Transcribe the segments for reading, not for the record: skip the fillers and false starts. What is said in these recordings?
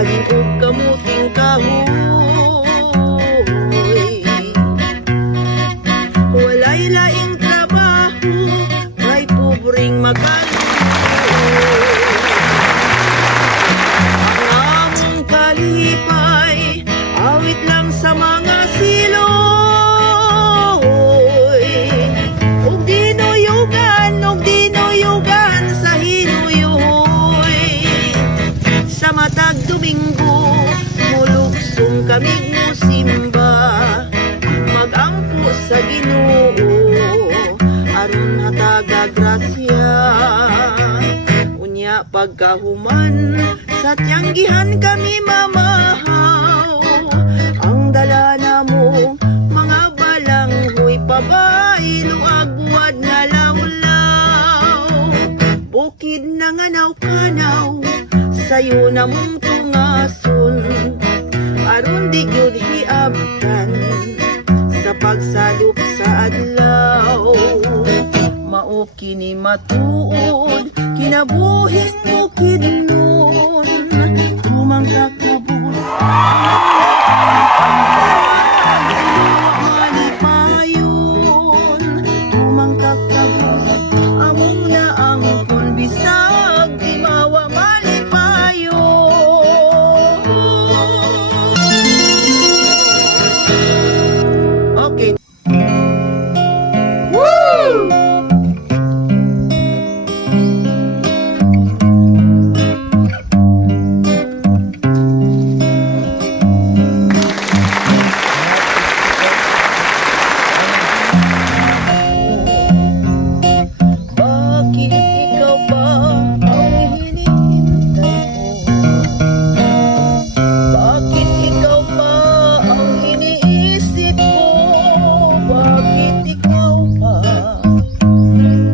saging o kamuting kahoy. Walay laing trabaho, may pobreng magaluoy. Ang among kalipay, awit lang sa mga siloy. Ug dinuyugan sa hinuyuhoy. Sa matag Domingo, mulugsong kamig musimba, magampo sa Ginoo, aron hataga grasya. Unya pagkahuman, sa tiyanggihan kami mamahaw. Ang dala na mo, mga balanghoy, pabay, luag buwad nga lawlaw. Bukid na nga naw-kanaw, sayo na mong tungason, aron di gyud hiabtan sa pagsalup sa adlaw. Mao kini matuod, kinabuhing bukid nun, tumangkak kabul malipayon, tumangkak kabul among naangkon bisag di mawa malipayon. Okay. Woo! Bakit ikaw pa ang hinihintay ko? Bakit ikaw pa ang iniisip ko? Bakit ikaw pa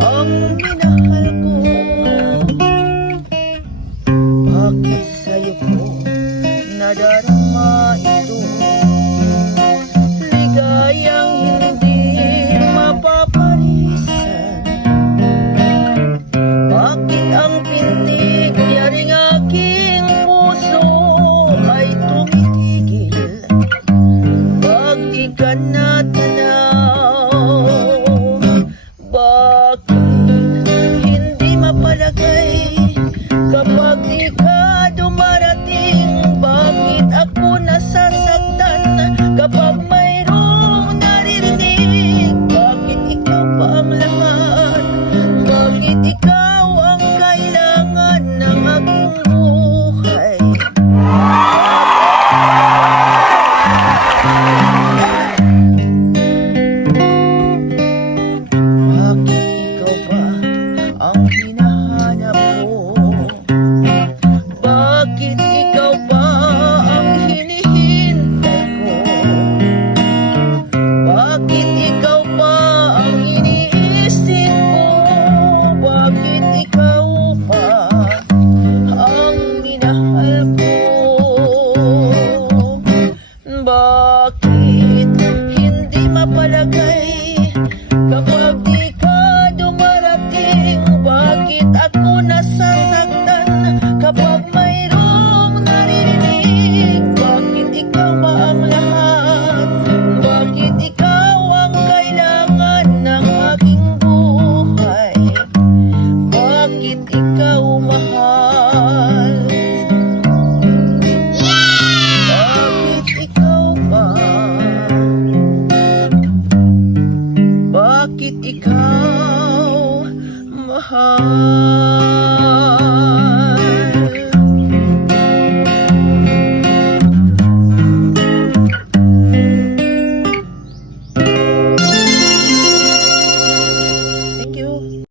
ang minahal ko? Bakit sa'yo ko nadarama ito? Ligayang hindi mapaparisan. Bakit ang pintig yaring aking puso ay tumitigil pag di ka natanaw? Bakit hindi mapalagay kapag di ka dumarating? Bakit ako nasasaktan kapag mayroong naririnig? Bakit ikaw pa ang lahat? Bakit ikaw ang kailangan ng aking buhay? Bakit ikaw pa ang hinahanap ko? Bakit ikaw pa ang hinihintay ko? Bakit ikaw pa ang iniisip ko? Bakit ikaw pa ang minahal ko?